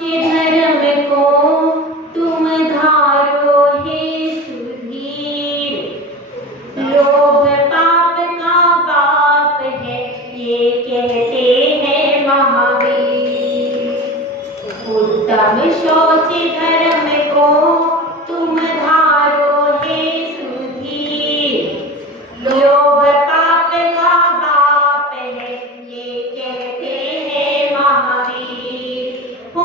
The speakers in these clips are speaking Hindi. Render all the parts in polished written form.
धर्म को तुम धारो हे सुधीर, लोभ पाप का बाप है ये कहते हैं महावीर। उत्तम शौच धर्म को तुम धारो हे सुधीर, लोभ पाप का बाप है ये कहते हैं महावीर। हो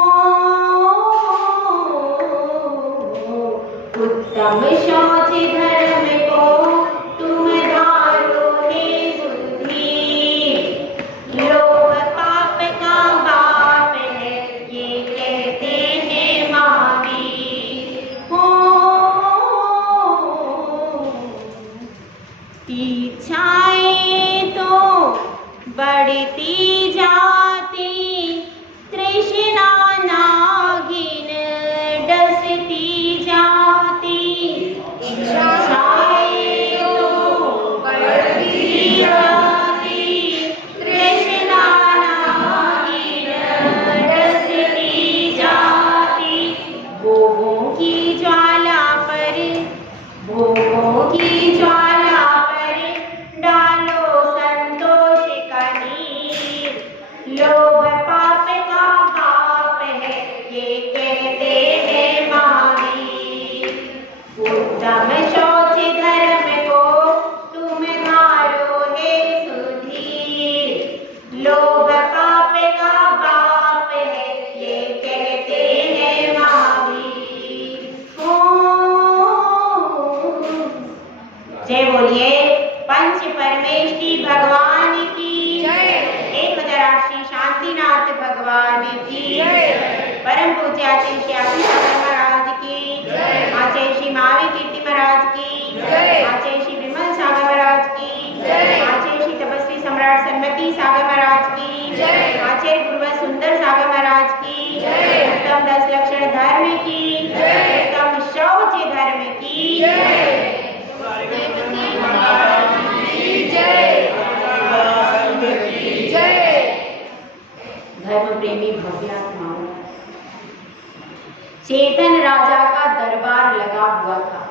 उत्तम शौच धर्म को तुम धारो हे सुधीर, लोभ पाप का बाप है ये कहते हैं महावीर। हो इच्छाएं तो बढ़ती जाती, तृष्णा नागिन डसती जाती। इच्छाएं तो बढ़ती जाती, तृष्णा नागिन डसती जाती। भोगों की ज्वाला पर, भोगों की ज्वाला पर डालो संतोष का नीर, लोभ पाप का बाप है ये कहते हैं महावीर। उत्तम शौच धर्म को तुम धारो हे सुधीर, लोभ पाप का बाप है ये कहते हैं महावीर। हो जय बोलिए पंच परमेष्टि भगवान की जय। 1008 श्री शांतिनाथ भगवान की जय। परम पूज्य आचार्य श्री आदि सागर महाराज की जय। आचार्य श्री महावीर कीर्ति महाराज की जय। आचार्य श्री विमल सागर महाराज की जय। आचार्य श्री तपस्वी सम्राट सन्मति सागर महाराज की जय। आचार्य गुरुवर सुंदर सागर महाराज की जय। उत्तम 10 लक्षण धर्म की जय। उत्तम शौच धर्म की जय। धर्म प्रेमी भव्यात्माओं, चेतन राजा का दरबार लगा हुआ था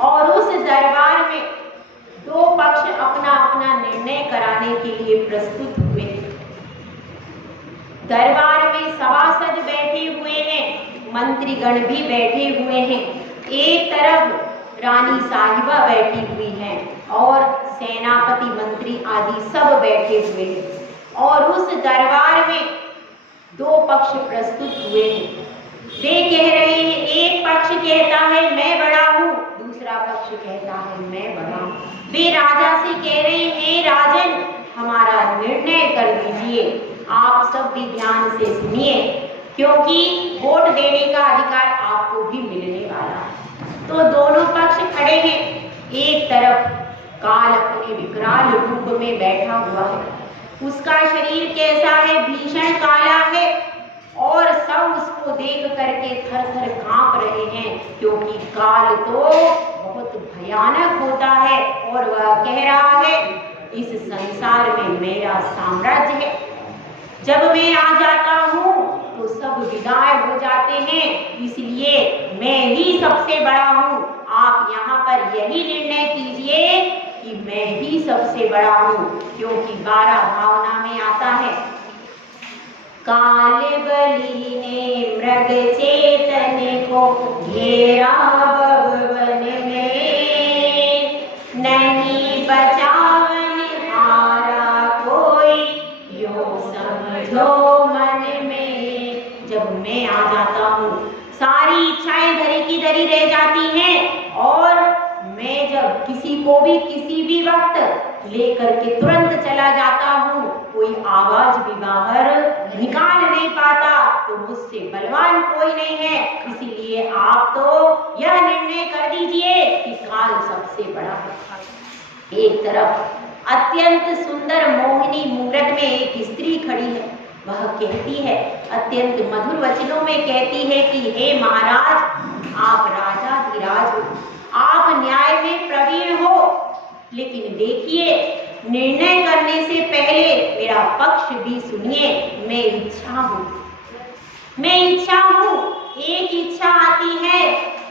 और उस दरबार में दो पक्ष अपना अपना निर्णय कराने के लिए प्रस्तुत हुए थे। दरबार में सभासद बैठे हुए हैं, मंत्रीगण भी बैठे हुए हैं। एक तरफ रानी साहिबा बैठी हुई हैं और सेनापति मंत्री आदि सब बैठे हुए हैं और उस दरबार में दो पक्ष प्रस्तुत हुए हैं। वे कह रहे हैं, एक पक्ष कहता है मैं बड़ा हूँ, दूसरा पक्ष कहता है मैं बड़ा हूँ। वे राजा से कह रहे हैं राजन हमारा निर्णय कर दीजिए, आप सब भी ध्यान से सुनिए क्योंकि वोट देने का अधिकार आपको भी मिलने वाला है। तो दोनों पक्ष खड़े हैं। एक तरफ काल अपने विकराल रूप में बैठा हुआ है, उसका शरीर कैसा है, भीषण काला है और सब उसको देख करके थर थर कांप रहे हैं क्योंकि काल तो बहुत भयानक होता है और वह कह रहा है इस संसार में मेरा साम्राज्य है, जब मैं आ जाता हूँ तो सब विदाई हो जाते हैं, इसलिए मैं ही सबसे बड़ा हूँ। आप यहाँ पर यही निर्णय कीजिए कि मैं ही सबसे बड़ा हूँ क्योंकि 12 भावना में आता है काल बलि ने मृग चेतन को घेरा भवन में, नहीं बचावन हारा कोई यो समझो मन में। जब मैं आ जाता हूँ सारी इच्छाएं धरी की धरी रह जाती हैं और मैं जब किसी को भी किसी भी वक्त लेकर के तुरंत चला जाता हूँ, कोई आवाज भी बाहर निकाल नहीं पाता, तो मुझसे बलवान कोई नहीं है। इसीलिए आप तो यह निर्णय कर दीजिए कि काल सबसे बड़ा है। एक तरफ अत्यंत सुंदर मोहिनी मूरत में एक स्त्री खड़ी है, वह कहती है अत्यंत मधुर वचनों में कहती है कि हे महाराज आप राजाधिराज हो, आप न्याय में प्रवीण हो, लेकिन देखिए निर्णय करने से पहले मेरा पक्ष भी सुनिए। मैं इच्छा हूँ मैं इच्छा हूँ, एक इच्छा आती है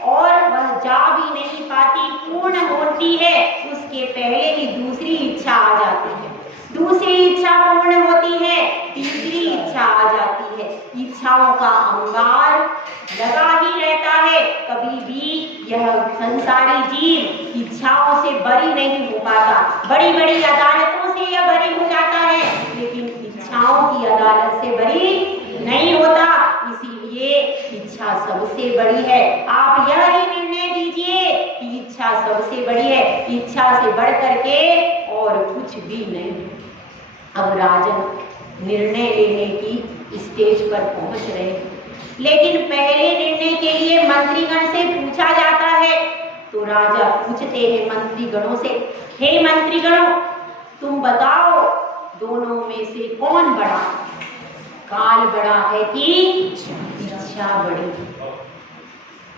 और वह जा भी नहीं पाती, पूर्ण होती है, उसके पहले ही दूसरी इच्छा आ जाती है, दूसरी इच्छा पूर्ण होती है, तीसरी इच्छा आ जाती है। इच्छाओं का अंगार लगा ही रहता है, कभी भी यह संसारी जीव इच्छाओं से बरी नहीं हो पाता। बड़ी बड़ी अदालतों से यह बरी हो जाता है, लेकिन इच्छाओं की अदालत से बरी नहीं होता। इसीलिए इच्छा सबसे बड़ी है। आप यह ही निर्णय लीजिए कि इच्छा सबसे बड़ी है, इच्छा से बढ़ करके और कुछ भी नहीं। अब राजन निर्णय लेने की स्टेज पर पहुंच रहे हैं, लेकिन पहले निर्णय के लिए मंत्रीगण से पूछा जाता है। तो राजा पूछते हैं मंत्रीगणों से, हे मंत्रीगणों, तुम बताओ दोनों में से कौन बड़ा, काल बड़ा है कि इच्छा बड़ी?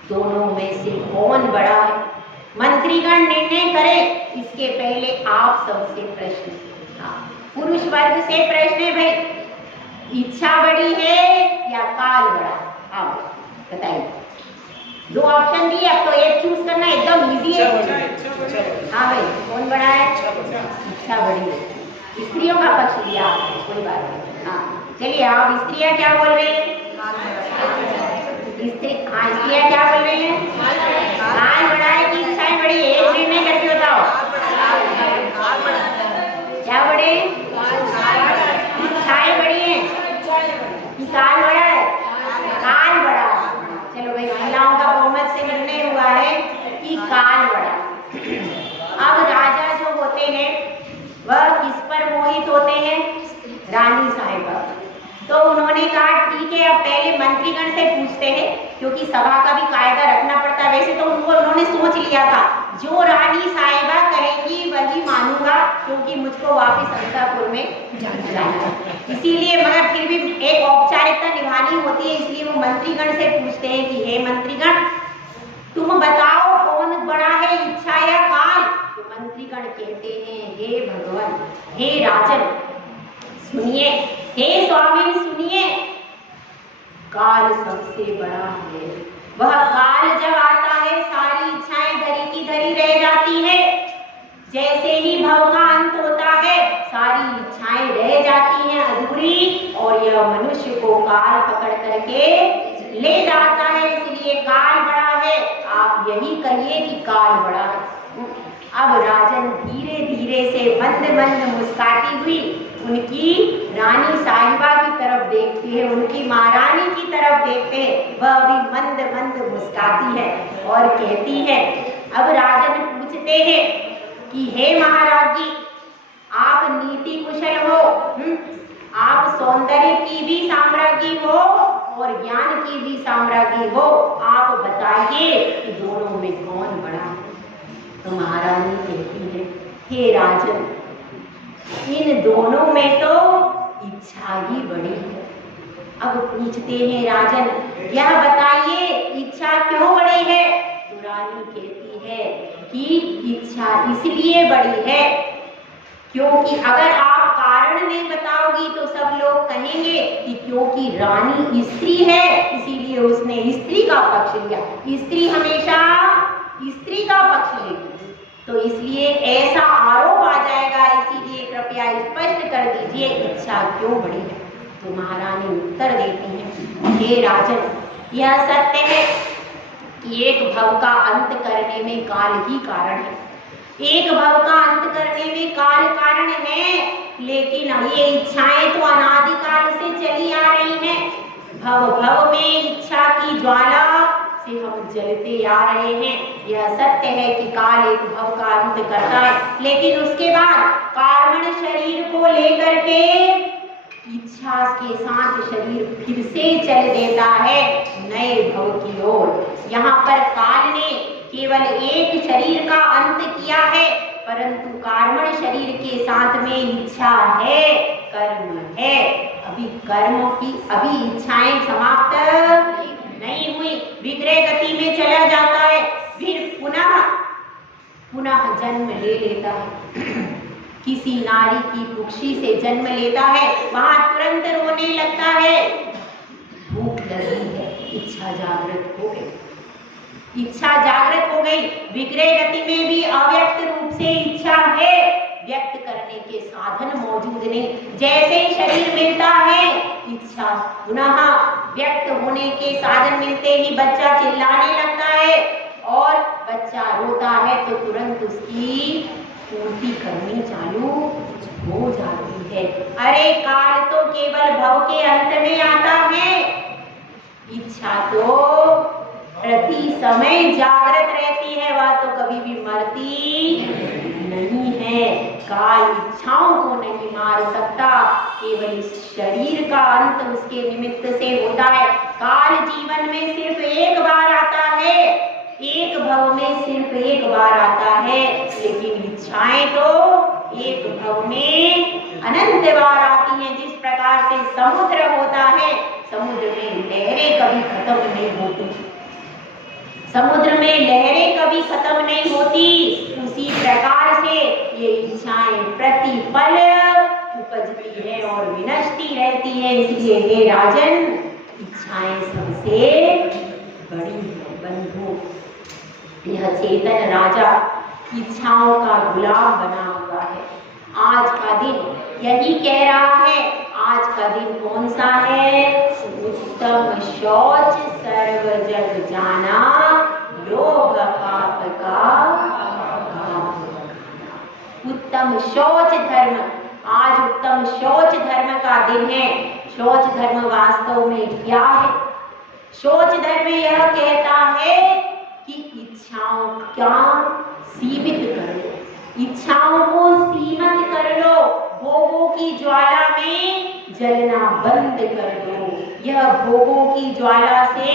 दोनों में से कौन बड़ा है? मंत्रीगण निर्णय करें, इसके पहले आप सबसे प्रश्न, पुरुष वर्ग से प्रश्न है भाई, इच्छा बड़ी है या काल बड़ा? आप बताइए। दो ऑप्शन दिए, अब तो एक चूज करना एकदम इजी है। हाँ भाई, कौन बड़ा है? इच्छा बड़ी है। स्त्रियों का पक्ष लिया, कोई बात नहीं। हाँ चलिए, आप स्त्रियाँ क्या बोल रहे हैं? स्त्रियाँ क्या बोल रही हैं? काल बड़ा है कि इच्छाएं बड़ी है? एक निर्णय करके बताओ, क्या बड़े? इच्छाएं बड़ी हैं कि काल बड़ा है? काल बड़ा है। चलो भाई, महिलाओं का बहुमत से निर्णय हुआ है कि काल बड़ा। अब राजा जो होते हैं वह किस पर मोहित होते हैं? रानी साहिबा। तो उन्होंने कहा ठीक है, अब पहले मंत्रीगण से पूछते हैं, क्योंकि सभा का भी कायदा रखना पड़ता है। वैसे तो उन्होंने सोच लिया था, जो रानी साहिबा कहेंगी वही मानूंगा, क्योंकि मुझको वापस अंतापुर में जाना है। इसीलिए, मगर फिर भी एक औपचारिकता निभानी होती है, इसलिए वो मंत्रीगण से पूछते हैं कि हे मंत्रीगण, तुम बताओ कौन बड़ा है, इच्छा या काल? तो मंत्रीगण कहते हैं, हे भगवान, हे राजन सुनिए, हे स्वामी सुनिए, काल सबसे बड़ा है। वह काल जब आता है, सारी इच्छाएं धरी की धरी रह जाती है। जैसे ही भव का अंत होता है, सारी इच्छाएं रह जाती हैं अधूरी, और यह मनुष्य को काल पकड़ करके ले जाता है। इसलिए काल बड़ा है। आप यही कहिए कि काल बड़ा है। अब राजन धीरे धीरे से मंद मंद मुस्काती हुई उनकी रानी साहिबा की तरफ देखती है, उनकी महारानी की तरफ देखते हैं। वह भी मंद मंद मुस्काती है और कहती है, अब राजन पूछते हैं कि हे महाराज जी, आप नीति कुशल हो, आप सौंदर्य की भी साम्राज्ञी हो और ज्ञान की भी साम्राज्ञी हो, आप बताइए कि दोनों में कौन बड़ा है? तो महारानी कहती है, हे राजन, इन दोनों में तो इच्छा ही बड़ी है। अब पूछते हैं राजन, यह बताइए इच्छा क्यों बड़ी है? तो रानी कहती है कि इच्छा इसलिए बड़ी है क्योंकि अगर आप कारण नहीं बताओगी तो सब लोग कहेंगे कि क्योंकि रानी स्त्री है, इसीलिए उसने स्त्री का पक्ष लिया। स्त्री हमेशा स्त्री का पक्ष लेगी, तो इसलिए ऐसा आरोप आ जाएगा। इसीलिए कृपया स्पष्ट कर दीजिए इच्छा क्यों बड़ी है? तो महारानी उत्तर देती हैं, हे राजन, यह सत्य है कि एक भव का अंत करने में काल ही कारण है। एक भव का अंत करने में काल कारण है, लेकिन ये इच्छाएं तो अनादिकाल से चली आ रही हैं। भव भव में इच्छा की ज्वाला से हम जलते आ रहे हैं। यह सत्य है कि काल एक भव का अंत करता है, लेकिन उसके बाद कार्बन शरीर को लेकर के इच्छा के साथ शरीर फिर से चल देता है नए भव की ओर। यहाँ पर काल ने केवल एक शरीर का अंत किया है, परंतु कार्बन शरीर के साथ में इच्छा है, कर्म है। अभी कर्मों की इच्छाएं समाप्त नहीं हुई, विग्रह गति में चला जाता है, फिर पुनः जन्म ले लेता है। किसी नारी की कुक्षी से जन्म लेता है, वहां तुरंत रोने लगता है, भूख कर दी है, इच्छा जागृत हो गई, इच्छा जागृत हो गई। विक्रय गति में भी अव्यक्त रूप से इच्छा है, व्यक्त करने के साधन मौजूद नहीं। जैसे ही शरीर मिलता है, इच्छा पुनः व्यक्त होने के साधन मिलते ही बच्चा चिल्लाने लगता है और बच्चा रोता है तो तुरंत उसकी पूर्ति करनी चालू हो जाती है। अरे काल तो केवल भव के अंत में आता है, इच्छा तो प्रति समय जागृत रहती है, वह तो कभी भी मरती नहीं है। काल इच्छाओं को नहीं मार सकता, केवल इस शरीर का अंत उसके निमित्त से होता है। काल जीवन में सिर्फ एक बार आता है, एक भव में सिर्फ एक बार आता है, लेकिन इच्छाएं तो एक भव में अनंत बार आती हैं। जिस प्रकार से समुद्र होता है, समुद्र में लहरें कभी खत्म नहीं होती, समुद्र में लहरें कभी खत्म नहीं होती, उसी प्रकार से ये इच्छाएं प्रतिपल उपजती है और विनष्टी रहती है। इसलिए हे राजन, इच्छाएं सबसे बड़ी है बंधु। यह चेतन राजा इच्छाओं का गुलाम बना हुआ है। आज का दिन यही कह रहा है। आज का दिन कौन सा है? उत्तम शौच सर्व जग जाना, लोभ पाप का उत्तम शौच धर्म। आज उत्तम शौच धर्म का दिन है। शौच धर्म वास्तव में क्या है? शौच धर्म यह कहता है कि इच्छाओं का सीमित कर लो, इच्छाओं को सीमित कर लो, भोगों की ज्वाला में जलना बंद कर दो। यह भोगों की ज्वाला से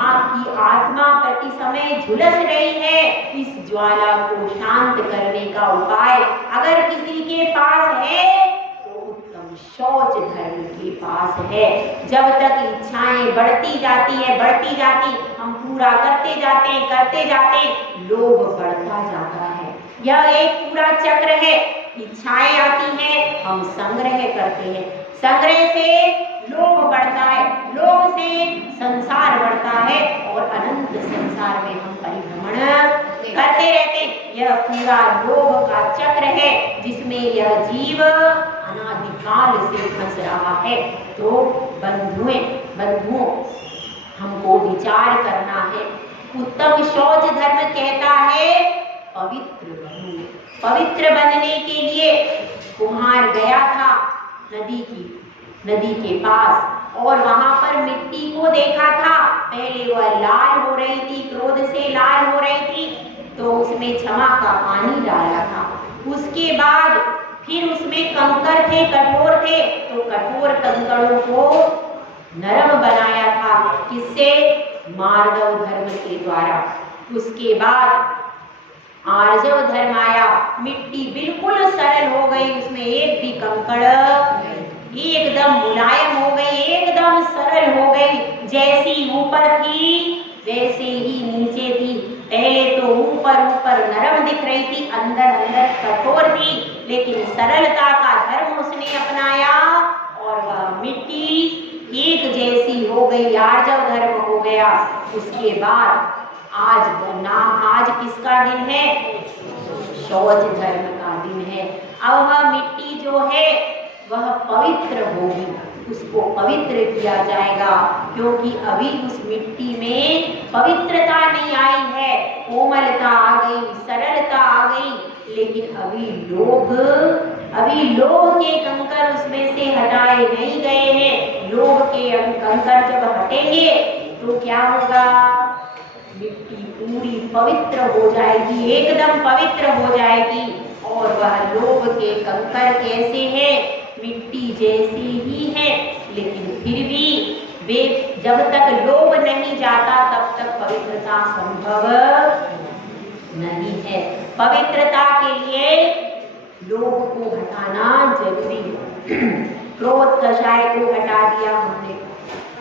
आपकी आत्मा प्रति समय झुलस रही है। इस ज्वाला को शांत करने का उपाय अगर किसी के पास है तो उत्तम शौच धर्म के पास है। जब तक इच्छाएं बढ़ती जाती है, बढ़ती जाती, हम पूरा करते जाते, लोभ बढ़ता जाता है। यह एक पूरा चक्र है। इच्छाएं आती हैं, हम संग्रह करते हैं, संग्रह से लोभ बढ़ता है, लोभ से संसार बढ़ता है और अनंत संसार में हम परिभ्रमण करते रहते हैं। यह पूरा लोभ का चक्र है जिसमें यह जीव अनादिकाल से फंस रहा है। तो बंधुओं, हमको विचार करना है। उत्तम शौच धर्म कहता है पवित्र बनो। पवित्र बनने के लिए कुम्हार गया था नदी के पास और वहां पर मिट्टी को देखा था। पहले वह लाल हो रही थी, क्रोध से लाल हो रही थी, तो उसमें क्षमा का पानी डाला था। उसके बाद फिर उसमें कंकर थे, कठोर थे, तो कठोर कंकरों को नरम बनाया था। किससे? मार्दव धर्म के द्वारा। उसके बाद आर्जव धर्म आया, मिट्टी बिल्कुल सरल हो गई, उसमें एक भी कंकड़, एकदम मुलायम हो गई, एकदम सरल हो गई। जैसी ऊपर थी वैसे ही नीचे थी। पहले तो ऊपर नरम दिख रही थी, अंदर कठोर थी, लेकिन सरलता का धर्म उसने अपनाया और वह मिट्टी एक जैसी हो गई, आर्जव धर्म हो गया। उसके बाद आज किसका दिन है? शौच धर्म का दिन है। अब वह मिट्टी जो है वह पवित्र होगी, उसको पवित्र किया जाएगा, क्योंकि अभी उस मिट्टी में पवित्रता नहीं आई है। कोमलता आ गई, सरलता आ गई, लेकिन अभी लोभ के कंकर उसमें से हटाए नहीं गए हैं। लोभ के कंकर जब हटेंगे तो क्या होगा? मिट्टी पूरी पवित्र हो जाएगी, एकदम पवित्र हो जाएगी। और वह लोभ के कंकर कैसे हैं? मिट्टी जैसी ही है, लेकिन फिर भी वे जब तक लोभ नहीं जाता तब तक पवित्रता संभव नहीं है। पवित्रता के लिए लोभ को हटाना जरूरी है। क्रोध कषाय को हटा दिया हमने,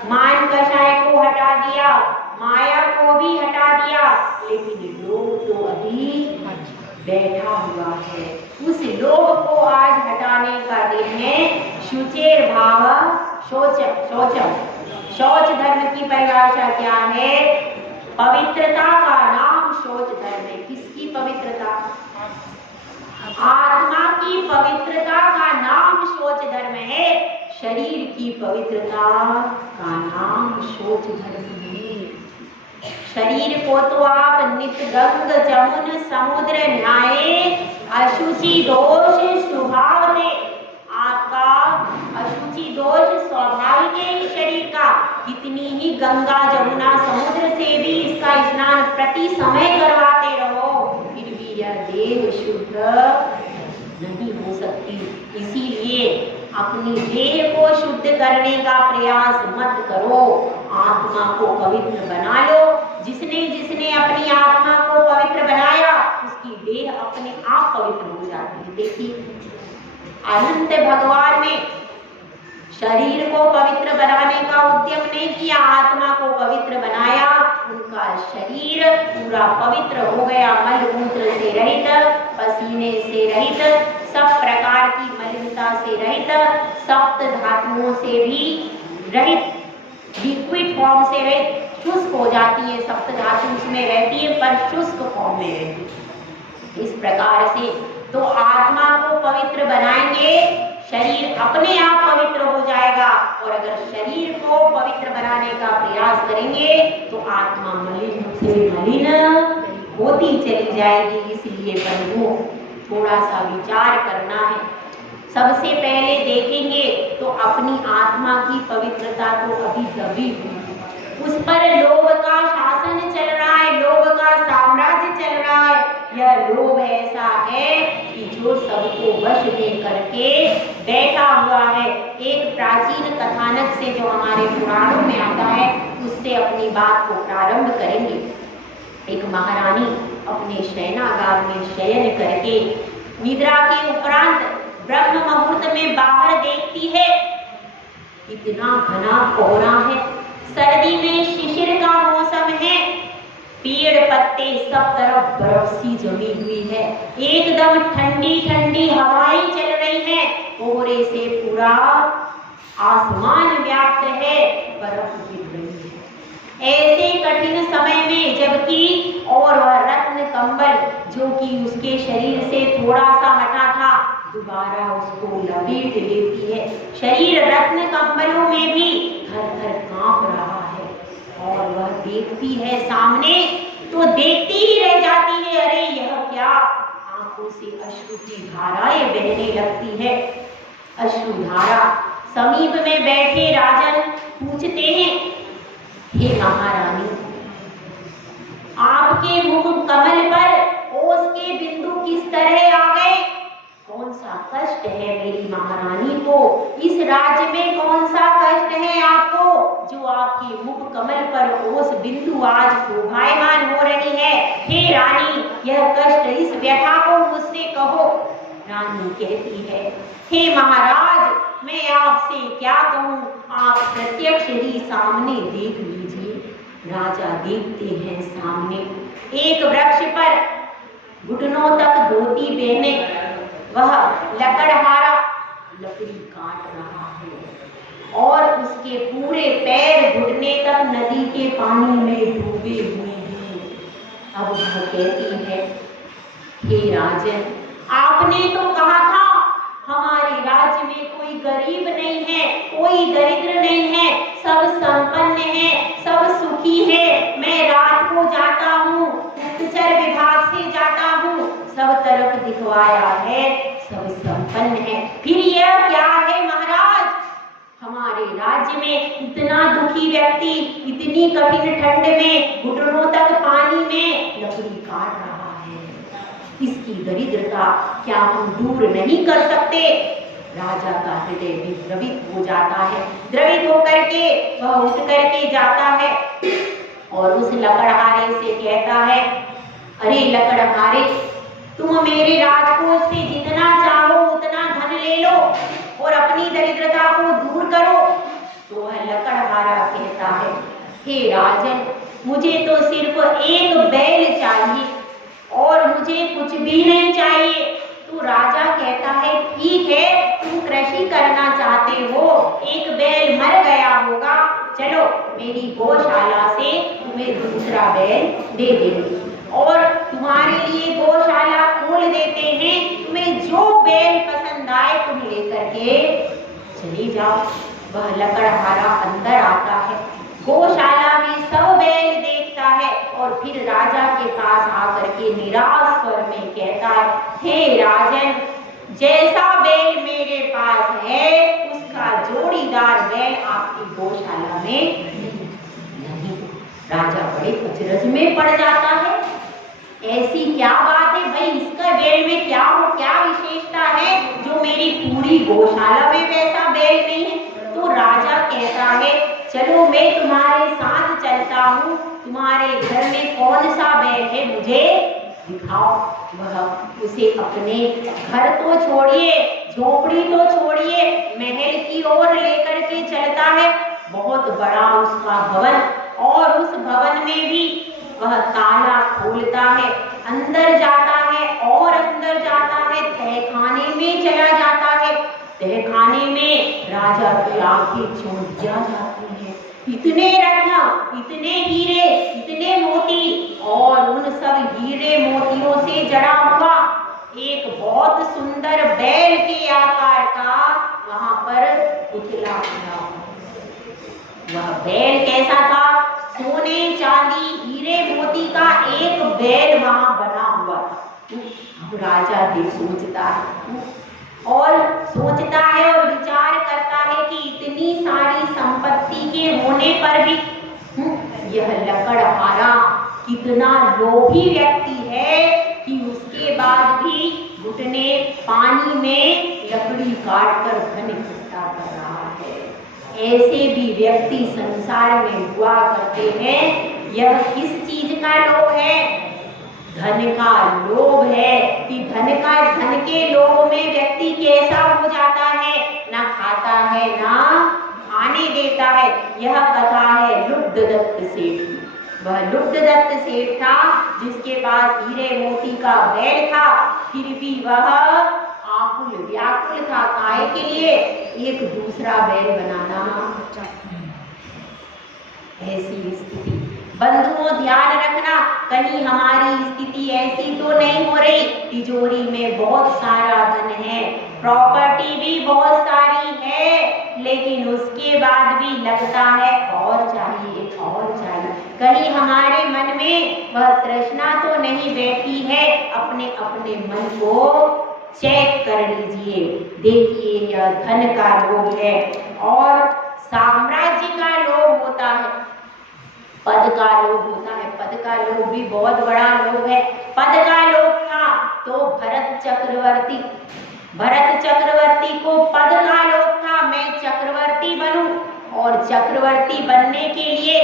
मान कषाय को हटा दिया, माया को भी हटा दिया, लेकिन लोभ तो अभी बैठा हुआ है। उस लोभ को आज हटाने का दिन है। शुचिर भाव शौचम, शौच धर्म की परिभाषा क्या है? पवित्रता का नाम शौच धर्म है। किसकी पवित्रता? आत्मा की पवित्रता का नाम शौच धर्म है। शरीर की पवित्रता का नाम शौच धर्म है। शरीर को तो आप नित गंग जमुन समुद्र न्याय अशुचि दोष स्वभाव ने, आपका अशुचि दोष स्वाभाविक है इस शरीर का। कितनी ही गंगा जमुना समुद्र से भी इसका स्नान प्रति समय करवाते रहो, फिर भी यह देह शुद्ध नहीं हो सकती। इसीलिए अपनी देह को शुद्ध करने का प्रयास मत करो, आत्मा को पवित्र बना लो। जिसने जिसने अपनी आत्मा को पवित्र बनाया उसकी देह अपने आप पवित्र हो जाती है। देखिए, अनंत भगवान ने शरीर को पवित्र बनाने का उद्यम नहीं किया, आत्मा को पवित्र बनाया। उनका शरीर पूरा पवित्र हो गया, मल मूत्र से रहित, पसीने से रहित, सब प्रकार की मलिनता से रहित, सप्त धातुओं से भी रहित, लिक्विड फॉर्म से रहित, शुष्क हो जाती है। सप्त धातु उसमें रहती है पर शुष्क फॉर्म में रहती है। इस प्रकार से तो आत्मा को पवित्र बनाएंगे, शरीर अपने आप पवित्र हो जाएगा। और अगर शरीर को पवित्र बनाने का प्रयास करेंगे तो आत्मा मलिन से मलिन होती चली जाएगी। इसलिए बंधुओं, थोड़ा सा विचार करना है। सबसे पहले देखेंगे तो अपनी आत्मा की पवित्रता तो अभी दबी हुई, उस पर लोभ का शासन चल रहा है, लोभ का साम्राज्य चल रहा है। यह लोभ ऐसा है कि जो सबको वश में करके बैठा हुआ है। एक प्राचीन कथानक से जो हमारे पुराणों में आता है उससे अपनी बात को प्रारंभ करेंगे। एक महारानी अपने शयनागार में शयन करके निद्रा के उपरांत ब्रह्म मुहूर्त में बाहर देखती है, इतना घना कोहरा है, सर्दी में शिशिर का मौसम है, पेड़ पत्ते सब तरफ बर्फ सी जमी हुई है, एकदम ठंडी ठंडी हवाएं चल रही है, कोहरे से पूरा आसमान व्याप्त है, बर्फ गिर रही है। ऐसे कठिन समय में जबकि और वह रत्न कंबल जो कि उसके शरीर से थोड़ा सा हटा था दोबारा उसको लपेट लेती है। शरीर रत्न कंबलों में भी थर थर कांप रहा है और वह देखती है सामने तो देखती ही रह जाती है, अरे यह क्या? आंखों से अश्रु की धाराएं बहने लगती है। अश्रुधारा। समीप में बैठे राजन पूछते हैं, हे महारानी, आपके मुख कमल पर ओस के बिंदु किस तरह आ गए? कौन सा कष्ट है मेरी महारानी को? इस राज्य में कौन सा कष्ट है आपको जो आपके मुख कमल पर ओस बिंदु आज शोभायमान हो रही है? हे रानी, यह कष्ट, इस व्यथा को मुझसे कहो। रानी कहती है, हे महाराज, मैं आपसे क्या कहूँ, आप प्रत्यक्ष ही सामने देख लीजिए। राजा देखते हैं सामने एक वृक्ष पर घुटनों तक धोती पहने वह लकड़हारा लकड़ी काट रहा है और उसके पूरे पैर घुटने तक नदी के पानी में डूबे हुए हैं। अब वह कहती है, हे राजन, आपने तो कहा था हमारे राज्य में कोई गरीब नहीं है, कोई दरिद्र नहीं है, सब संपन्न है, सब सुखी है। मैं रात को जाता हूँ, गुप्तचर विभाग से जाता हूँ, सब तरफ दिखवाया है, सब संपन्न है। फिर यह क्या है महाराज? हमारे राज्य में इतना दुखी व्यक्ति इतनी कठिन ठंड में घुटनों तक पानी में लकड़ी काट रहा है, इसकी दरिद्रता क्या हम दूर नहीं कर सकते? राजा का हृदय भी द्रवित हो जाता है। द्रवित होकर के वह उठ करके जाता है और उस लकड़हारे से कहता है, अरे लकड़हारे, तुम मेरे राजकोष से जितना चाहो उतना धन ले लो और अपनी दरिद्रता को दूर करो। तो वह लकड़हारा कहता है, हे राजन, मुझे तो सिर्फ एक बैल चाहिए और मुझे कुछ भी नहीं चाहिए। तो राजा कहता है, ठीक है, तुम कृषि करना चाहते हो, एक बैल मर गया होगा, चलो मेरी गौशाला से तुम्हें दूसरा बैल दे देंगे और तुम्हारे लिए गौशाला खोल देते हैं, तुम्हें जो बैल पसंद आए तुम लेकर के चले जाओ। वह लकड़हारा अंदर आता है, गौशाला में सब बैल देखता है और फिर राजा के पास आकर के निराश स्वर में कहता है, हे राजन, जैसा बैल मेरे पास है उसका जोड़ीदार बैल आपकी गौशाला में नहीं। राजा बड़े अचरज में पड़ जाता है, ऐसी क्या बात है भाई, इसका बैल में क्या विशेषता है जो मेरी पूरी गौशाला में वैसा बैल नहीं है। तो राजा कहता है, चलो मैं तुम्हारे साथ चलता हूँ, तुम्हारे घर में कौन सा बैल है मुझे दिखाओ। वह उसे अपने घर तो छोड़िए, झोपड़ी तो छोड़िए, महल की ओर लेकर के चलता है। बहुत बड़ा उसका भवन और उस भवन में भी वह ताला खोलता है, अंदर जाता है और अंदर जाता है, तहखाने में चला जाता है। तहखाने में राजा की आंखें चौंध जाती हैं, इतने रत्न, इतने हीरे, इतने मोती और उन सब हीरे मोतियों से जड़ा हुआ एक बहुत सुंदर बैल के आकार का वहां पर पुतला बना। वह बैल कैसा था? सोने चांदी हीरे मोती का एक बैल वहां बना हुआ। अब राजा दिल सोचता है और विचार करता है कि इतनी सारी संपत्ति के होने पर भी यह लकड़हारा कितना लोभी व्यक्ति है कि उसके बाद भी घुटने पानी में लकड़ी काट कर धन इकट्ठा कर रहा है। ऐसे भी व्यक्ति संसार में हुआ करते हैं। यह किस चीज का लोभ है? धन का लोभ है कि धन के लोभ में व्यक्ति कैसा हो जाता है, ना खाता है ना खाने देता है। यह कथा है लुब्धदत्त सेठ की। वह लुब्धदत्त सेठ था जिसके पास हीरे मोती का बैल था, फिर भी वह आकुल व्याकुल था काय के लिए एक दूसरा बैल बनाना। ऐसी स्थिति बंधुओं ध्यान रखना, कहीं हमारी स्थिति ऐसी तो नहीं हो रही, तिजोरी में बहुत सारा धन है, प्रॉपर्टी भी बहुत सारी है, लेकिन उसके बाद भी लगता है और चाहिए और चाहिए। कहीं हमारे मन में वह तृष्णा तो नहीं बैठी है? अपने अपने मन को चेक कर लीजिए, देखिए यह धन का लोभ है और साम्राज्य का लोभ होता है, पद का लोभ होता है। पद का लोभ भी बहुत बड़ा लोभ है। पद का लोभ था तो भरत चक्रवर्ती को पद का लोभ था, मैं चक्रवर्ती बनूं, और चक्रवर्ती बनने के लिए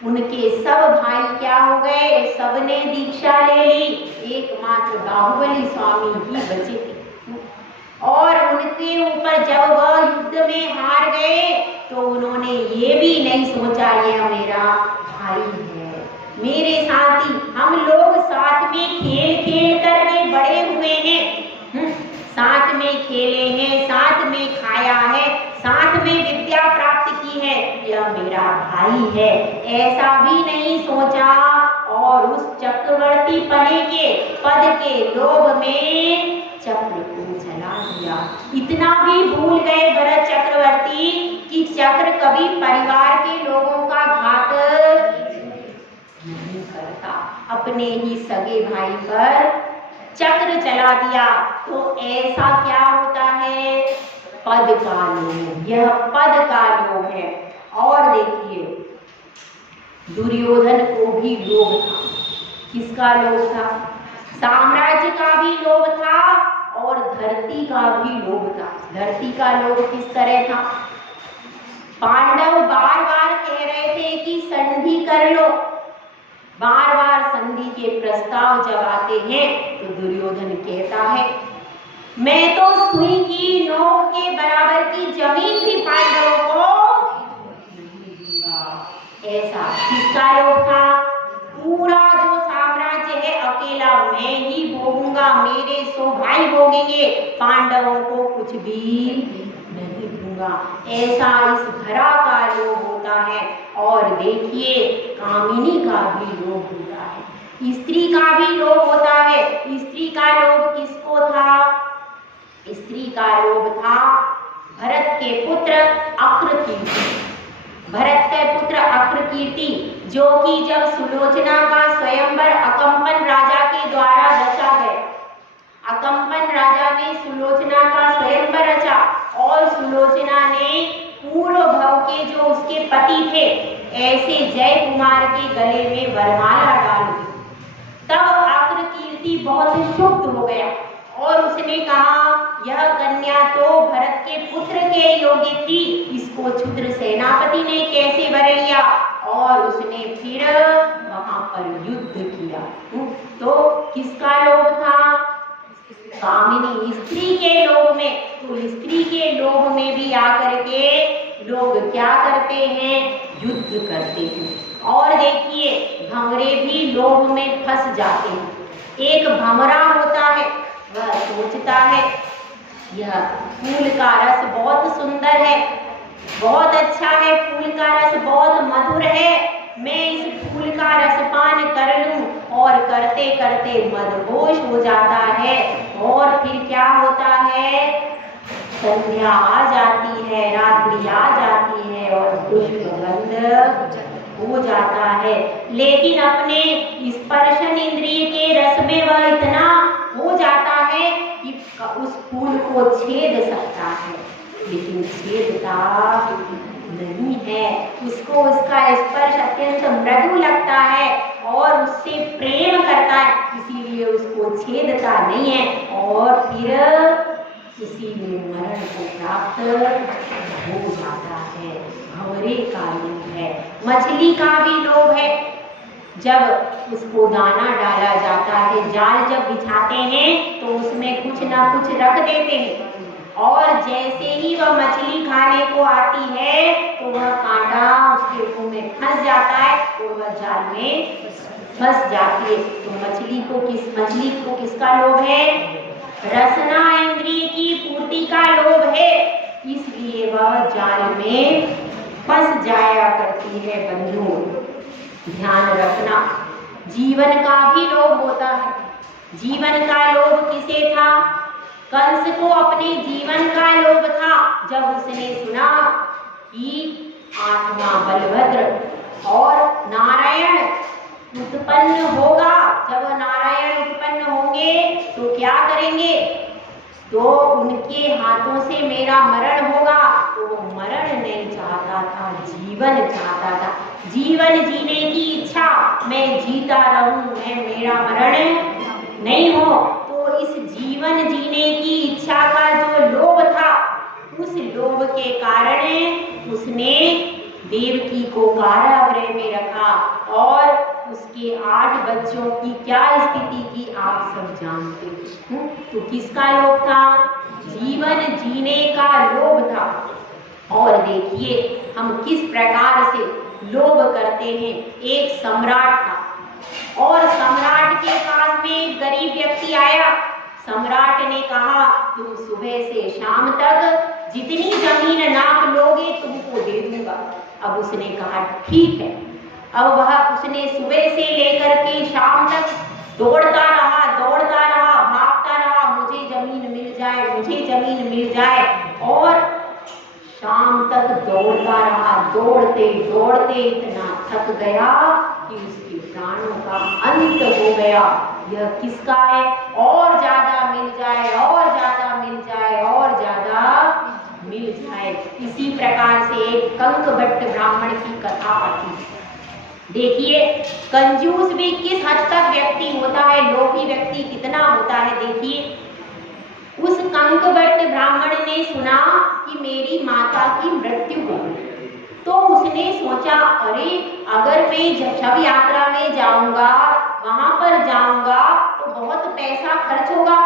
उनके सब भाई क्या हो गए, सबने दीक्षा ले ली, एकमात्र बाहुबली स्वामी ही बचे थे। और उनके ऊपर जब वह युद्ध में हार गए तो उन्होंने ये भी नहीं सोचा यह मेरा भाई है, मेरे साथी, हम लोग साथ में खेल करके बड़े हुए हैं, साथ में खेले हैं, साथ में खाया है, साथ में विद्या प्राप्त की है, यह मेरा भाई है, ऐसा भी नहीं सोचा। और उस चक्रवर्ती पने के पद के लोभ में चक्र को जला दिया। इतना भी भूल गए भरत चक्रवर्ती कि चक्र कभी परिवार के लोगों का घात नहीं करता, अपने ही सगे भाई पर चक्र चला दिया। तो ऐसा क्या होता है? पद का लोभ, यह पद का लोभ है। और देखिए दुर्योधन को भी लोभ था। किसका लोभ था? साम्राज्य का भी लोभ था और धरती का भी लोभ था। धरती का लोभ किस तरह था? पांडव बार बार कह रहे थे कि संधि कर लो, बार बार संधि के प्रस्ताव जब आते हैं तो दुर्योधन कहता है मैं तो सुई की नोक के बराबर की जमीन भी पांडवों को नहीं दूंगा। ऐसा किसका लोभ था? पूरा जो साम्राज्य है अकेला मैं ही भोगूंगा, मेरे 100 भाई भोगेंगे, पांडवों को कुछ भी नहीं दूंगा। ऐसा इस धरा का लोभ होता होता है। और देखिए कामिनी का भी लोभ होता है, स्त्री का भी लोभ होता है। स्त्री का लोभ किसको था? स्त्री का लोभ था भरत के पुत्र अक्रकीर्ति। भरत के पुत्र अक्रकीर्ति जो कि जब सुलोचना का स्वयंवर अकम्पन राजा के द्वारा रचा गया, अकम्पन राजा ने सुलोचना का स्वयंवर रचा और सुलोचना ने पूर्व भव के जो उसके पति थे ऐसे जय कुमार के गले में वरमाला डाल दी। तब अक्रकीर्ति बहुत क्षुब्ध हो गया और उसने कहा यह कन्या तो भरत के पुत्र के योग्य थी, इसको क्षुद्र सेनापति ने कैसे वर लिया? और उसने फिर वहां पर युद्ध किया। तो किसका लोभ था? कामिनी स्त्री के लोभ में। तो स्त्री के लोभ में भी आकर के लोग क्या करते हैं? युद्ध करते हैं। और देखिए भंवरे भी लोभ में फंस जाते हैं। एक भंवरा होता है, वह सोचता है यह फूल का रस बहुत सुंदर है, बहुत अच्छा है, फूल का रस बहुत मधुर है, मैं इस फूल का रसपान कर लूं। और करते करते मदहोश हो जाता है और फिर क्या होता है? संध्या आ जाती है, रात्रि आ जाती है और पुष्पगंध हो जाता है। लेकिन अपने स्पर्शन इंद्रिय के रस में वह इतना हो जाता है कि उस फूल को छेद सकता है, लेकिन छेदता नहीं है। उसको उसका स्पर्श अत्यंत मृदु लगता है और उससे प्रेम करता है, इसीलिए उसको छेदता नहीं है और फिर इसी में मरण को प्राप्त हो जाता है। भंवरे का लोभ है। मछली का भी लोभ है। जब उसको दाना डाला जाता है, जाल जब बिछाते हैं तो उसमें कुछ ना कुछ रख देते हैं और जैसे ही वह मछली खाने को आती है तो वह कांटा उसके मुंह में फंस जाता है और वह जाल में फंस जाती है। तो मछली को किसका लोभ है? रसना इंद्रिय की पूर्ति का लोभ है, इसलिए वह जाल में फंस जाया करती है। बंधुओं ध्यान रखना, जीवन का भी लोभ होता है। जीवन का लोभ किसे था? कंस को अपने जीवन का लोभ था। जब उसने सुना कि आत्मा बलभद्र और नारायण उत्पन्न होगा, जब नारायण उत्पन्न होंगे तो क्या करेंगे? तो उनके हाथों से मेरा मरण होगा। तो वो मरण नहीं चाहता था, जीवन चाहता था। जीवन जीने की इच्छा, मैं जीता रहूं, मैं मेरा मरण नहीं हो। तो इस जीवन जीने की इच्छा का जो लोभ था, उस लोभ के कारण उसने देवकी को कारागृह में रखा और उसके 8 बच्चों की क्या स्थिति की आप सब जानते हो। तो किसका लोभ था? जीवन जीने का लोभ था। और देखिए हम किस प्रकार से लोभ करते हैं। एक सम्राट था और सम्राट के पास में एक गरीब व्यक्ति आया। सम्राट ने कहा तुम सुबह से शाम तक जितनी जमीन नाप लोगे तुमको दे दूंगा। अब उसने कहा ठीक है। अब वह उसने सुबह से लेकर के शाम तक दौड़ता रहा, भागता रहा, मुझे जमीन मिल जाए, मुझे जमीन मिल जाए। और शाम तक दौड़ता रहा, दौड़ते दौड़ते इतना थक गया कि उसके प्राणों का अंत हो गया। यह किसका है? और ज्यादा मिल जाए, और ज्यादा मिल जाए, और ज्यादा मिल जाए। इसी प्रकार से एक कंकभट्ट ब्राह्मण की कथा आती है। देखिए कंजूस भी किस हद तक व्यक्ति होता है, लोभी व्यक्ति कितना होता है। देखिए उस कंकभट्ट ब्राह्मण ने सुना कि मेरी माता की मृत्यु हो गई, तो उसने सोचा अरे अगर मैं शव यात्रा में जाऊंगा, वहां पर जाऊंगा तो बहुत पैसा खर्च होगा,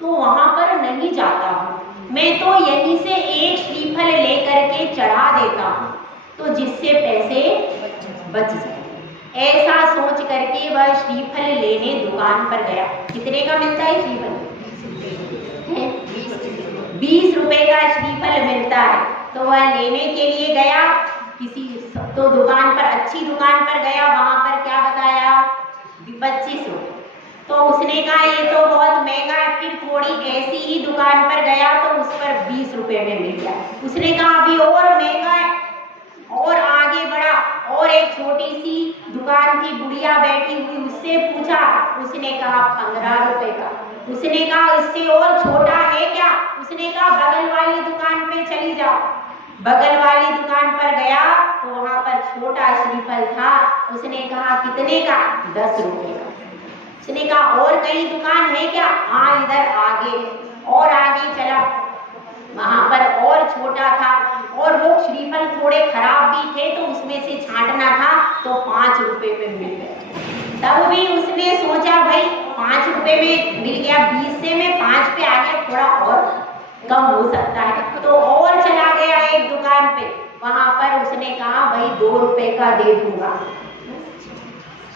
तो वहां पर नहीं जाता हूँ, मैं तो यहीं से एक श्रीफल लेकर के चढ़ा देता हूँ, तो जिससे पैसे बच जाए। ऐसा सोच करके वह श्रीफल लेने दुकान पर गया। कितने का मिलता है श्रीफल? 20 रुपए का श्रीफल मिलता है। तो वह लेने के लिए गया, किसी तो दुकान पर, अच्छी दुकान पर गया, वहां पर क्या बताया 25 रुपए। तो उसने कहा ये तो बहुत महंगा है। फिर थोड़ी ऐसी ही दुकान पर गया तो उस पर 20 रुपए में मिल गया। उसने कहा अभी और महंगा है, और आगे बढ़ा, और एक छोटी सी दुकान थी, बुढ़िया बैठी हुई, उससे पूछा, उसने कहा 15 रुपए का। उसने कहा इससे और छोटा है क्या? उसने कहा बगल वाली दुकान पे चली जाओ। बगल वाली दुकान पर गया तो वहां पर छोटा श्रीफल था। उसने कहा कितने का? 10 रुपए का। उसने कहा और कहीं दुकान है क्या? हाँ इधर आगे। और आगे चला, वहां पर और छोटा था, और वो श्रीफल थोड़े खराब भी थे तो उसमें से छांटना था, तो 5 रुपए में मिल गया। तब भी उसने सोचा भाई 5 रुपए में मिल गया, 20 से मैं 5 पे आ गया, थोड़ा और कम हो सकता है। तो और चला गया एक दुकान पे, वहां पर उसने कहा भाई 2 रुपए का दे दूंगा,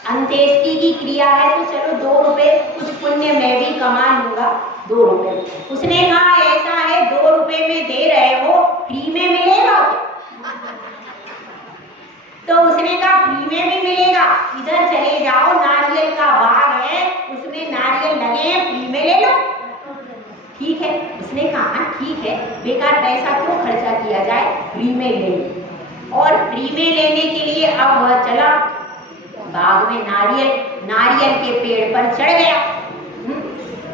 अंत्येष्टि की क्रिया है तो चलो 2 रुपए कुछ पुण्य मैं भी कमा लूंगा, 2 रुपए। उसने कहा ऐसा है 2 रुपए में दे रहे हो, फ्री में मिलेगा? तो उसने कहा फ्री में भी मिलेगा, इधर चले जाओ, नारियल का बाग है, उसमें नारियल लगे हैं, फ्री में ले लो। ठीक है, उसने कहा ठीक है, बेकार पैसा क्यों खर्चा किया जाए, फ्री में ले लो। और फ्री में लेने के लिए अब वह चला बाग में, नारियल के पेड़ पर चढ़ गया।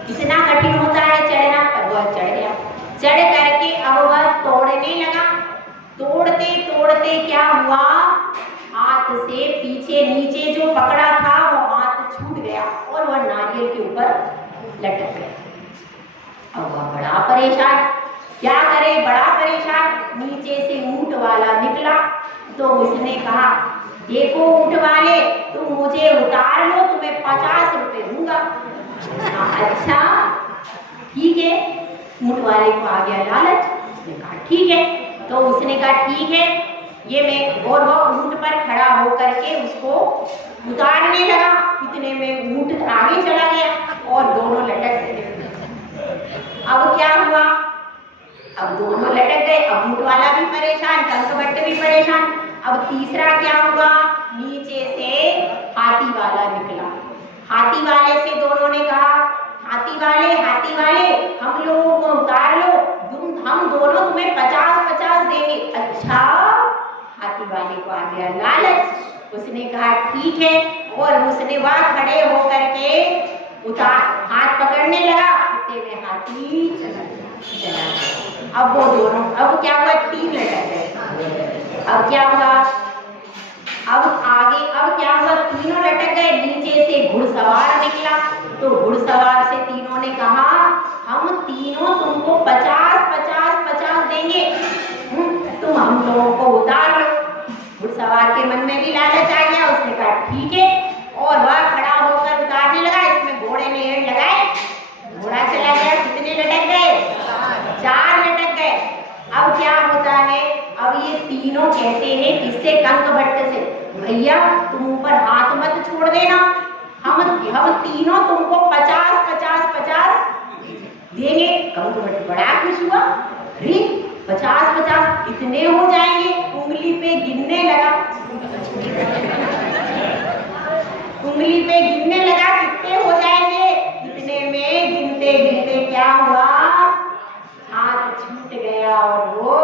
कितना कठिन होता है चढ़ना, पर वह चढ़ गया। चढ़ करके अब वह तोड़ने लगा। तोड़ते तोड़ते क्या हुआ, हाथ से पीछे नीचे जो पकड़ा था वो हाथ छूट गया और वह नारियल के ऊपर लटक गया। अब वह बड़ा परेशान, क्या करे, बड़ा परेशान। नीचे से ऊंट वाला निकला तो उसने कहा देखो ऊंट वाले, तुम मुझे उतार लो, तुम्हें 50 रुपए दूंगा। अच्छा ठीक है, ऊंट वाले को आ गया लालच, उसने कहा ठीक है। तो उसने कहा ठीक है ये मैं, और वह ऊंट पर खड़ा होकर के उसको उतारने लगा। इतने में ऊंट आगे चला गया और दोनों लटक गए। अब क्या हुआ, अब दोनों लटक गए, अब ऊंट वाला भी परेशान, कंकभट्ट भी परेशान। अब तीसरा क्या हुआ, नीचे से हाथी वाला निकला। हाथी वाले से दोनों ने कहा हाथी वाले हम लोगों को उतार लो, हम दोनों तुम्हें 50-50 देंगे। अच्छा, हाथी वाले को आ गया लालच, उसने कहा ठीक है, और उसने वहां खड़े होकर के उतार, हाथ पकड़ने लगा, इतने में हाथी चला गया। अब वो दोनों, अब क्या हुआ, 3 लटक गए। अब क्या हुआ, अब क्या हुआ, तीनों लटक गए। नीचे से घुड़सवार निकला तो घुड़सवार से तीनों ने कहा हम तीनों तुमको 50-50 देंगे, तुम हम लोगों को उतार लो। घुड़सवार के मन में भी लालच आ गया, उसने कहा ठीक है, और वह खड़ा होकर उतारने लगा। इसमें घोड़े ने एड़ लगाए, घोड़ा चला गया। कितने लटक गए, 4 लटक गए। अब क्या होता है, अब ये तीनों कहते हैं किससे, कंकभट्ट से, भैया तुम ऊपर हाथ मत छोड़ देना, हम तीनों तुमको 50-50 देंगे। कंकभट्ट बड़ा खुश हुआ, अरे 50-50 इतने हो जाएंगे, उंगली पे गिनने लगा, उंगली पे गिनने लगा कितने हो जाएंगे। इतने में गिनते गिनते क्या हुआ, हाथ छूट गया और वो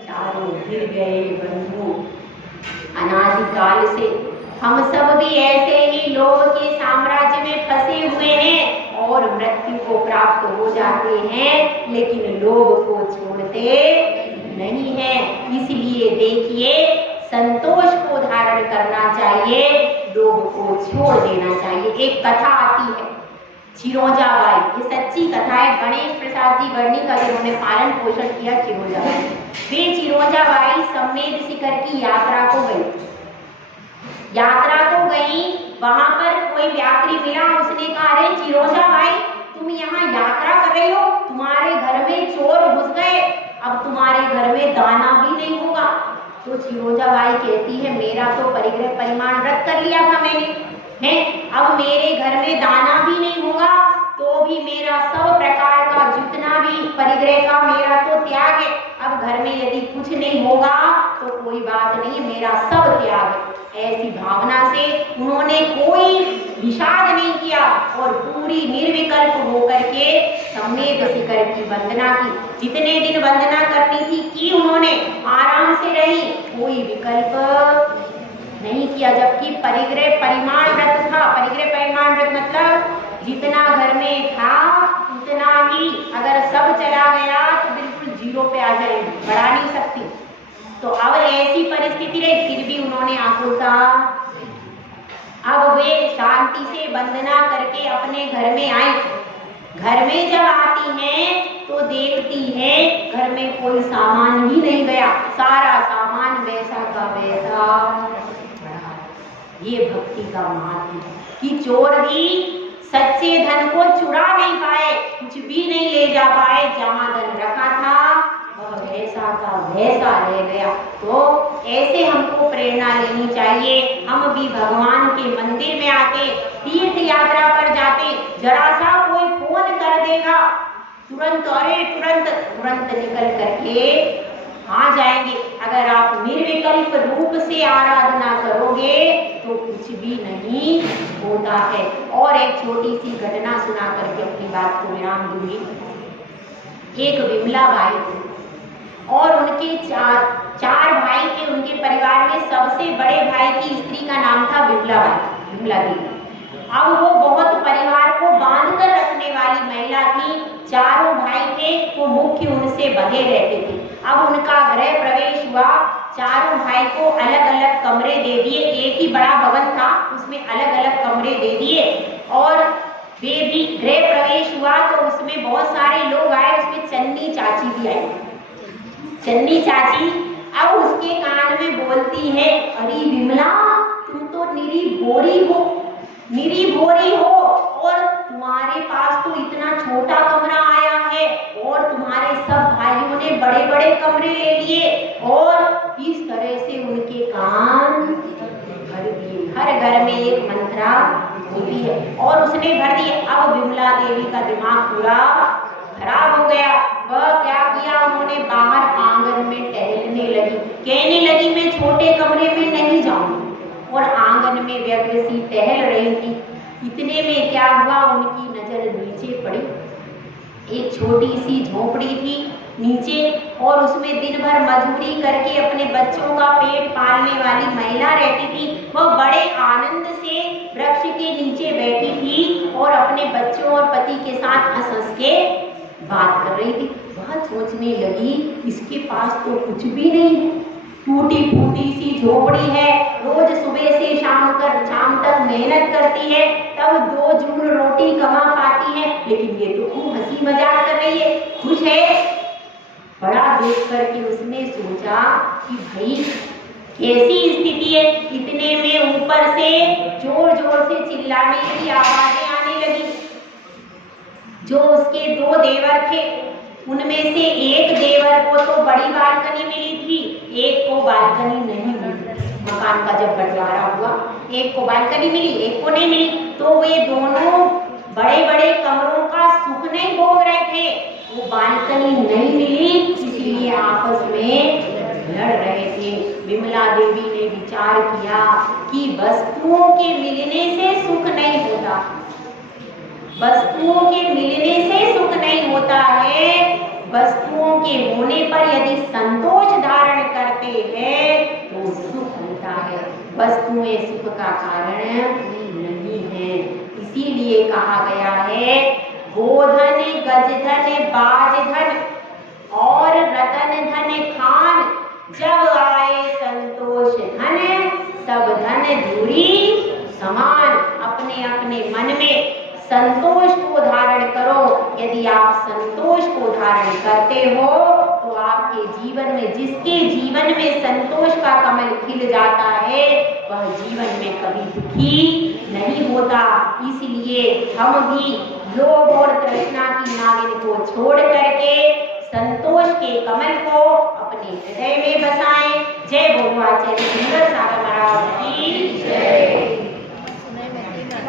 चारों गिर गए। बंधु, अनादिकाल से हम सब भी ऐसे ही लोगों के साम्राज्य में फंसे हुए हैं और मृत्यु को प्राप्त हो जाते हैं, लेकिन लोभ को छोड़ते नहीं है। इसलिए देखिए, संतोष को धारण करना चाहिए, लोभ को छोड़ देना चाहिए। एक कथा आती है चिरोजाबाई, ये सच्ची कथा है, गणेश प्रसाद जी वर्णी का जिन्होंने पालन पोषण किया चिरोजाबाई। वे चिरोजाबाई सम्मेद शिखर की यात्रा को गई, वहां पर कोई यात्री मिला, उसने कहा अरे चिरोजाबाई तुम यहाँ यात्रा कर रही हो, तुम्हारे घर में चोर घुस गए, अब तुम्हारे घर में दाना भी नहीं होगा। तो चिरोजाबाई कहती है मेरा तो परिग्रह परिमाण व्रत कर लिया था मैंने, है अब मेरे घर में दाना भी नहीं होगा, तो भी मेरा सब प्रकार का जितना भी परिग्रह का मेरा तो त्याग है। अब घर में यदि कुछ नहीं होगा तो कोई बात नहीं, मेरा सब त्याग है। ऐसी भावना से उन्होंने कोई विषाद नहीं किया और पूरी निर्विकल्प होकर के सम्यक शिखर की वंदना की। जितने दिन वंदना करनी थी की उन्होंने, आराम से रही, कोई विकल्प नहीं किया। जबकि परिग्रह परिमाण व्रत था। परिग्रह परिमाण व्रत मतलब जितना घर में था उतना ही, अगर सब चला गया तो बिल्कुल जीरो पे आ जाएंगे, बढ़ा नहीं सकती। तो अब ऐसी परिस्थिति रही, फिर भी उन्होंने आकुलता, अब वे शांति से वंदना करके अपने घर में आई। घर में जब आती हैं तो देखती हैं घर में कोई सामान ही नहीं गया, सारा सामान वैसा का वैसा। ये भक्ति का महत्व कि चोर भी सच्चे धन को चुरा नहीं पाए, कुछ भी नहीं ले जा पाए, जहां धन रखा था वह वैसा का वैसा रह गया। तो ऐसे हमको प्रेरणा लेनी चाहिए। हम भी भगवान के मंदिर में आते, तीर्थ यात्रा पर जाते, जरा सा कोई फोन कर देगा, तुरंत अरे तुरंत निकल करके आ जाएंगे। अगर आप निर्विकल्प रूप से आराधना करोगे तो कुछ भी नहीं होता है। और एक छोटी सी घटना सुना करके अपनी बात को विराम दूंगी। एक विमला बाई थी और उनके चार भाई थे। उनके परिवार में सबसे बड़े भाई की स्त्री का नाम था विमला बाई, विमला देवी। अब वो बहुत परिवार को बांध कर रखने वाली महिला थी। चारों भाई थे, वो मुख्य उनसे बंधे रहते थे। अब उनका गृह प्रवेश हुआ, चारों भाई को अलग अलग कमरे दे दिए। एक ही बड़ा भवन था, उसमें अलग अलग कमरे दे दिए और वे भी गृह प्रवेश हुआ तो उसमें बहुत सारे लोग आए। उसमें चन्नी चाची भी आई। चन्नी चाची अब उसके कान में बोलती है, अरे विमला तुम तो निरी भोरी हो और तुम्हारे पास तो इतना छोटा कमरा आया है और तुम्हारे सब भाइयों ने बड़े बड़े कमरे ले लिए। और इस तरह से उनके कान भर दिए। हर घर में एक मंत्रा होती है और उसने भर दिए। अब विमला देवी का दिमाग पूरा खराब हो गया। वह क्या किया, उन्होंने बाहर आंगन में टहलने लगी। कहने लगी मैं छोटे कमरे में नहीं जाऊंगी। और आंगन में व्यग्र सी टहल रही थी। इतने में क्या हुआ, उनकी नजर नीचे पड़ी। एक छोटी सी झोपड़ी थी नीचे और उसमें दिन भर मजदूरी करके अपने बच्चों का पेट पालने वाली महिला रहती थी। वह बड़े आनंद से वृक्ष के नीचे बैठी थी और अपने बच्चों और पति के साथ हंस हंस के बात कर रही थी। वह सोचने लगी इसके पास तो कुछ भी नहीं है, टूटी फूटी सी झोपड़ी है, रोज सुबह से शाम तक मेहनत करती है, तब 2 जून रोटी कमा पाती है, लेकिन ये तो खूब हंसी मजाक कर रही है, खुश है। बड़ा देख करके उसने सोचा कि भाई कैसी स्थिति है। इतने में ऊपर से जोर जोर से चिल्लाने की आवाजें आने लगी। जो उसके 2 देवर थे उनमें से एक देवर को तो बड़ी बालकनी मिली थी, एक को बालकनी नहीं मिली। मकान का जब बंटवारा हुआ एक को बालकनी मिली, एक को नहीं मिली। तो वे दोनों बड़े बड़े कमरों का सुख नहीं भोग रहे थे। वो बालकनी नहीं मिली इसलिए आपस में लड़ रहे थे। विमला देवी ने विचार किया कि वस्तुओं के मिलने से सुख नहीं होता, वस्तुओं के मिलने से सुख नहीं होता है। वस्तुओं के होने पर यदि संतोष धारण करते हैं तो सुख होता है। वस्तुएं सुख का कारण नहीं है। इसीलिए कहा गया है गोधन गजधन बाजधन और रतन धन खान, जब आए संतोष धन सब धन धूरी समान। अपने अपने मन में संतोष को धारण करो। यदि आप संतोष को धारण करते हो तो आपके जीवन में, जिसके जीवन में संतोष का कमल खिल जाता है वह जीवन में कभी दुखी नहीं होता। इसलिए हम भी लोभ और तृष्णा की नागिन को छोड़ करके संतोष के कमल को अपने हृदय में बसाएं। जय बोलो आचार्य सुंदर सागर महाराज की जय।